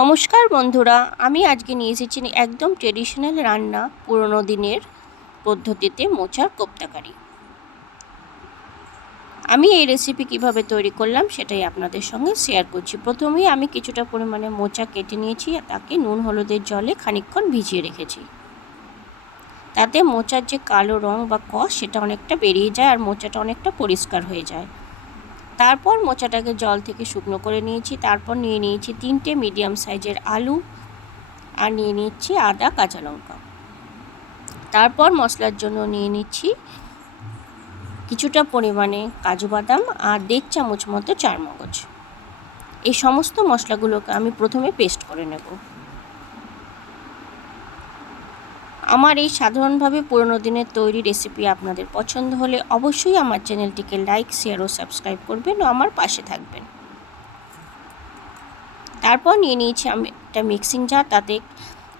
নমস্কার বন্ধুরা, আমি আজকে নিয়ে এসেছি একদম ট্রেডিশনাল রান্না পুরনো দিনের পদ্ধতিতে মোচার কোপ্তাকারি। আমি এই রেসিপি কীভাবে তৈরি করলাম সেটাই আপনাদের সঙ্গে শেয়ার করছি। প্রথমেই আমি কিছুটা পরিমাণে মোচা কেটে নিয়েছি, তাকে নুন হলুদের জলে খানিকক্ষণ ভিজিয়ে রেখেছি। তাতে মোচার যে কালো রং বা কষ, সেটা অনেকটা বেরিয়ে যায় আর মোচাটা অনেকটা পরিষ্কার হয়ে যায়। তারপর মোচাটাকে জল থেকে শুকনো করে নিয়েছি। তারপর নিয়ে নিয়েছি তিনটে মিডিয়াম সাইজের আলু আর নিয়ে নিচ্ছি আদা, কাঁচা লঙ্কা। তারপর মশলার জন্য নিয়ে নিচ্ছি কিছুটা পরিমাণে কাজু বাদাম আর দেড় চামচ মতো চার মগজ এই সমস্ত মশলাগুলোকে আমি প্রথমে পেস্ট করে নেব। আমার এই সাধারণভাবে পুরনো দিনের তৈরি রেসিপি আপনাদের পছন্দ হলে অবশ্যই আমার চ্যানেলটিকে লাইক শেয়ার ও সাবস্ক্রাইব করবেন ও আমার পাশে থাকবেন। তারপর নিয়ে নিয়েছি আমি একটা মিক্সিং জার তাতে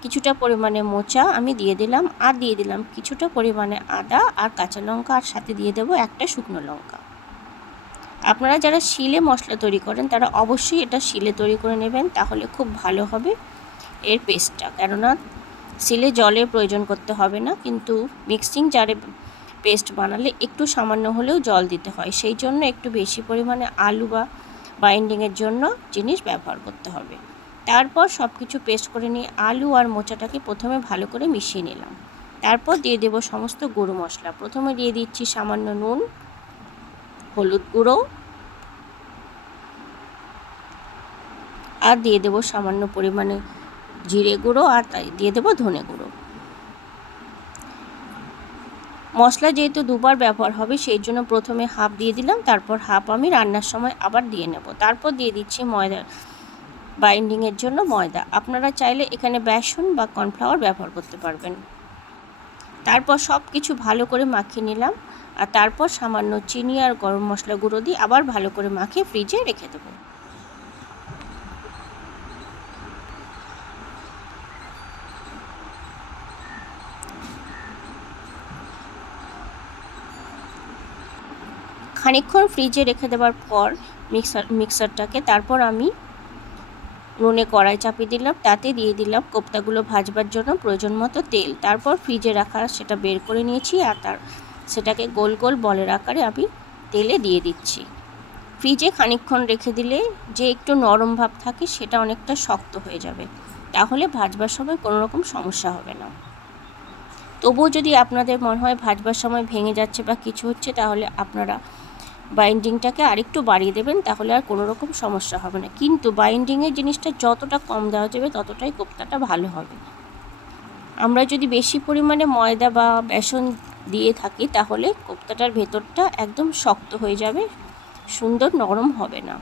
কিছুটা পরিমাণে মোচা আমি দিয়ে দিলাম আর দিয়ে দিলাম কিছুটা পরিমাণে আদা আর কাঁচা লঙ্কা আর সাথে দিয়ে দেবো একটা শুকনো লঙ্কা। আপনারা যারা শিলে মশলা তৈরি করেন তারা অবশ্যই এটা শিলে তৈরি করে নেবেন, তাহলে খুব ভালো হবে এর পেস্টটা কেননা সিলে জলের প্রয়োজন করতে হবে না, কিন্তু মিক্সিং জারে পেস্ট বানালে একটু সামান্য হলেও জল দিতে হয়। সেই জন্য একটু বেশি পরিমাণে আলু বা বাইন্ডিংয়ের জন্য জিনিস ব্যবহার করতে হবে। তারপর সব কিছু পেস্ট করে নিয়ে আলু আর মোচাটাকে প্রথমে ভালো করে মিশিয়ে নিলাম। তারপর দিয়ে দেবো সমস্ত গুঁড়ো মশলা। প্রথমে দিয়ে দিচ্ছি সামান্য নুন, হলুদ গুঁড়ো আর দিয়ে দেবো সামান্য পরিমাণে জিরে গুঁড়ো আর তাই দিয়ে দেবো ধনে গুঁড়ো। মশলা যেহেতু দুবার ব্যবহার হবে সেই জন্য প্রথমে হাফ দিয়ে দিলাম, তারপর হাফ আমি রান্নার সময় আবার দিয়ে নেব। তারপর দিয়ে দিচ্ছি ময়দা, বাইন্ডিংয়ের জন্য ময়দা। আপনারা চাইলে এখানে বেসন বা কর্নফ্লাওয়ার ব্যবহার করতে পারবেন। তারপর সব কিছু ভালো করে মাখিয়ে নিলাম আর তারপর সামান্য চিনি আর গরম মশলা গুঁড়ো দিয়ে আবার ভালো করে মাখিয়ে ফ্রিজে রেখে দেবো। খানিকক্ষণ ফ্রিজে রেখে দেওয়ার পর মিক্সার মিক্সারটাকে তারপর আমি নুনে কড়াই চাপিয়ে দিলাম, তাতে দিয়ে দিলাম কোপ্তাগুলো ভাজবার জন্য প্রয়োজন মতো তেল। তারপর ফ্রিজে রাখা সেটা বের করে নিয়েছি আর তার, সেটাকে গোল গোল বলের আকারে আমি তেলে দিয়ে দিচ্ছি। ফ্রিজে খানিকক্ষণ রেখে দিলে যে একটু নরম ভাব থাকে সেটা অনেকটা শক্ত হয়ে যাবে। তাহলে ভাজবার সময় কোনো রকম সমস্যা হবে না। তবুও যদি আপনাদের মনে হয় ভাজবার সময় ভেঙে যাচ্ছে বা কিছু হচ্ছে, তাহলে আপনারা বাইন্ডিংটাকে আরেকটু বাড়িয়ে দেবেন, তাহলে আর কোনো রকম সমস্যা হবে না। কিন্তু বাইন্ডিংয়ের জিনিসটা যতটা কম দেওয়া যাবে, ততটাই কোপ্তাটা ভালো হবে। আমরা যদি বেশি পরিমাণে ময়দা বা বেসন দিয়ে থাকি, তাহলে কোপ্তাটার ভেতরটা একদম শক্ত হয়ে যাবে, সুন্দর নরম হবে না।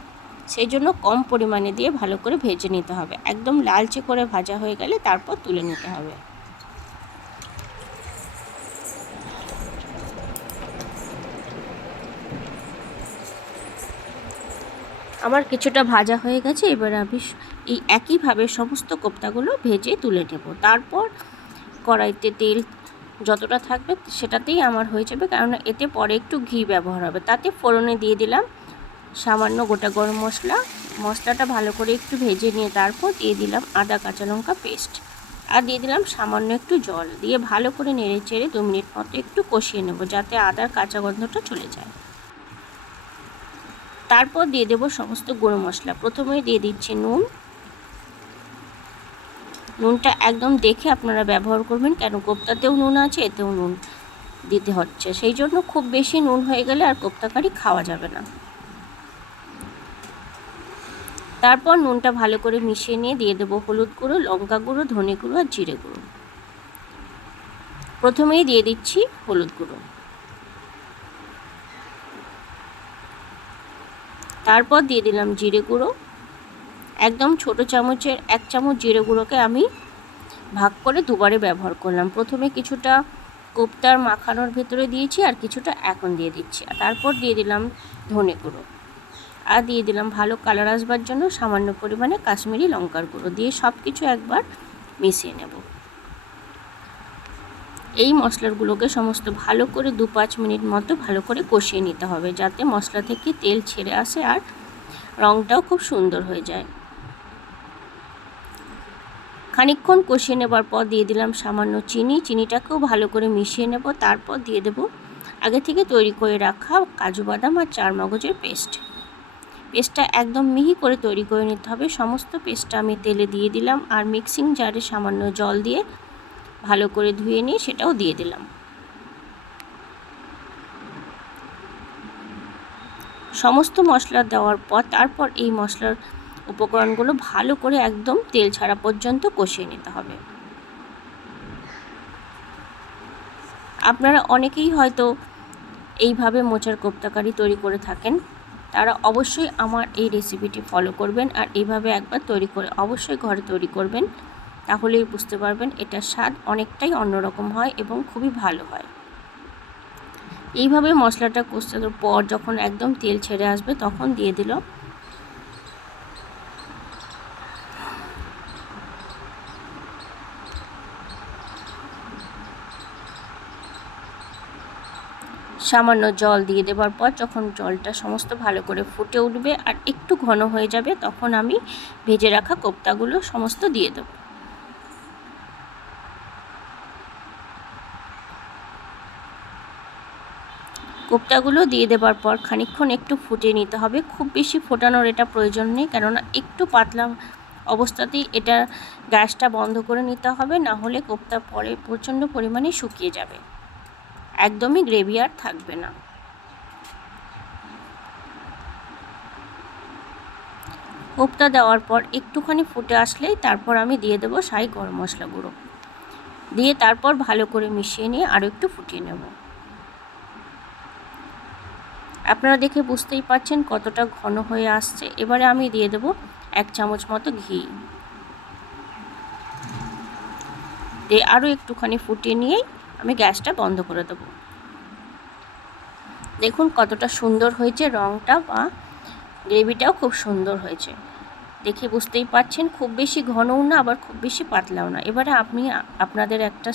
সেই জন্য কম পরিমাণে দিয়ে ভালো করে ভেজে নিতে হবে। একদম লালচে করে ভাজা হয়ে গেলে তারপর তুলে নিতে হবে। আমার কিছুটা ভাজা হয়ে গেছে, এবার আমি এই একইভাবে সমস্ত কোপ্তাগুলো ভেজে তুলে নেব। তারপর কড়াইতে তেল যতটা থাকবে সেটাতেই আমার হয়ে যাবে, কারণ এতে পরে একটু ঘি ব্যবহার হবে। তাতে ফোড়নে দিয়ে দিলাম সামান্য গোটা গরম মশলা। মশলাটা ভালো করে একটু ভেজে নিয়ে তারপর দিয়ে দিলাম আদা, কাঁচা লঙ্কা পেস্ট। আর দিয়ে দিলাম সামান্য একটু জল। দিয়ে ভালো করে নেড়ে চেড়ে দু মিনিট মতো একটু কষিয়ে নেব, যাতে আদার কাঁচা গন্ধটা চলে যায়। তারপর দিয়ে দেবো সমস্ত গুঁড়ো মশলা। প্রথমে দিয়ে দিচ্ছি নুন। নুনটা একদম দেখে আপনারা ব্যবহার করবেন, কেন কোপ্তাতেও নুন আছে, এতেও নুন দিতে হচ্ছে। সেই জন্য খুব বেশি নুন হয়ে গেলে আর কোপ্তাকারি খাওয়া যাবে না। তারপর নুনটা ভালো করে মিশিয়ে নিয়ে দিয়ে দেবো হলুদ গুঁড়ো, লঙ্কা গুঁড়ো, ধনে গুঁড়ো আর জিরে গুঁড়ো। প্রথমেই দিয়ে দিচ্ছি হলুদ গুঁড়ো। তারপর দিয়ে দিলাম জিরে গুঁড়ো। একদম ছোট চামচের এক চামচ জিরে গুঁড়োকে আমি ভাগ করে দুবারে ব্যবহার করলাম। প্রথমে কিছুটা কোপ্তার মাখানোর ভেতরে দিয়েছি আর কিছুটা এখন দিয়ে দিচ্ছি। আর তারপর দিয়ে দিলাম ধনে গুঁড়ো। আর দিয়ে দিলাম ভালো কালার আসবার জন্য সামান্য পরিমাণে কাশ্মীরি লঙ্কার গুঁড়ো দিয়ে সব কিছু একবার মিশিয়ে নেব। এই মশলাগুলোকে সমস্ত ভালো করে দু পাঁচ মিনিট মতো ভালো করে কষিয়ে নিতে হবে যাতে মশলা থেকে তেল ছেড়ে আসে আর রঙটাও খুব সুন্দর হয়ে যায়। খানিকক্ষণ কষিয়ে নেবার পর দিয়ে দিলাম সামান্য চিনি। চিনিটাকেও ভালো করে মিশিয়ে নেব, তারপর দিয়ে দেব আগে থেকে তৈরি করে রাখা কাজু বাদাম আর চার মগজের পেস্ট। পেস্টটা একদম মিহি করে তৈরি করে নিতে হবে। সমস্ত পেস্টটা আমি তেলে দিয়ে দিলাম আর মিক্সিং জারে সামান্য জল দিয়ে ভালো করে ধুয়ে নিয়ে সেটাও দিয়ে দিলাম। সমস্ত মশলা দেওয়ার পর তারপর এই মশলার উপকরণগুলো ভালো করে একদম তেল ছাড়া পর্যন্ত কষিয়ে নিতে হবে। আপনারা অনেকেই হয়তো এইভাবে মোচার কোপ্তাকারি তৈরি করে থাকেন, তারা অবশ্যই আমার এই রেসিপিটি ফলো করবেন আর এইভাবে একবার তৈরি করে অবশ্যই ঘরে তৈরি করবেন। তাহলেই বুঝতে পারবেন এটার স্বাদ অনেকটাই অন্যরকম হয় এবং খুবই ভালো হয়। এইভাবে মশলাটা কষানোর পর যখন একদম তেল ছেড়ে আসবে তখন দিয়ে দিল সামান্য জল দিয়ে দেওয়ার পর যখন জলটা সমস্ত ভালো করে ফুটে উঠবে আর একটু ঘন হয়ে যাবে তখন আমি ভেজে রাখা কোপ্তাগুলো সমস্ত দিয়ে দেবো। কোপ্তাগুলো দিয়ে দেবার পর খানিক্ষণ একটু ফুটিয়ে নিতে হবে। খুব বেশি ফোটানোর এটা প্রয়োজন নেই, কেননা একটু পাতলা অবস্থাতেই এটা গ্যাসটা বন্ধ করে নিতে হবে, না হলে কোপ্তা পরে প্রচণ্ড পরিমাণে শুকিয়ে যাবে। একদমই গ্রেভি আর থাকবে না। কোপ্তা দেওয়ার পর একটুখানি ফুটে আসলেই তারপর আমি দিয়ে দেবো সাই গরম মশলা গুঁড়ো। দিয়ে তারপর ভালো করে মিশিয়ে নিয়ে আরও একটু ফুটিয়ে নেব। আপনারা দেখে বুঝতেই পারছেন কতটা ঘন হয়ে আসছে। এবারে আমি দিয়ে দেবো এক চামচ মতো ঘি। দিয়ে আরও একটুখানি ফুটিয়ে নিয়েই আমি গ্যাসটা বন্ধ করে দেবো। দেখুন কতটা সুন্দর হয়েছে রঙটা বা গ্রেভিটাও খুব সুন্দর হয়েছে। দেখে বুঝতেই পারছেন খুব বেশি ঘনও না, আবার খুব বেশি পাতলাও না। এবারে আমি আপনাদের একটা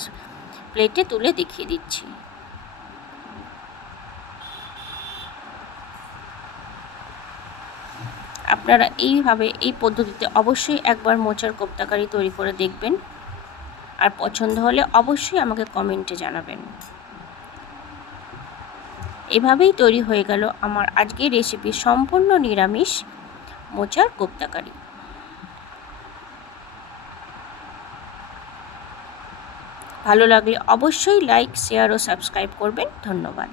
প্লেটে তুলে দেখিয়ে দিচ্ছি। আপনারা এইভাবে এই পদ্ধতিতে অবশ্যই একবার মোচার কোপ্তাকারি তৈরি করে দেখবেন। আর পছন্দ হলে অবশ্যই আমাকে কমেন্টে জানাবেন। এভাবেই তৈরি হয়ে গেল আমার আজকের রেসিপি সম্পূর্ণ নিরামিষ মোচার কোপ্তাকারি। ভালো লাগলে অবশ্যই লাইক শেয়ার ও সাবস্ক্রাইব করবেন। ধন্যবাদ।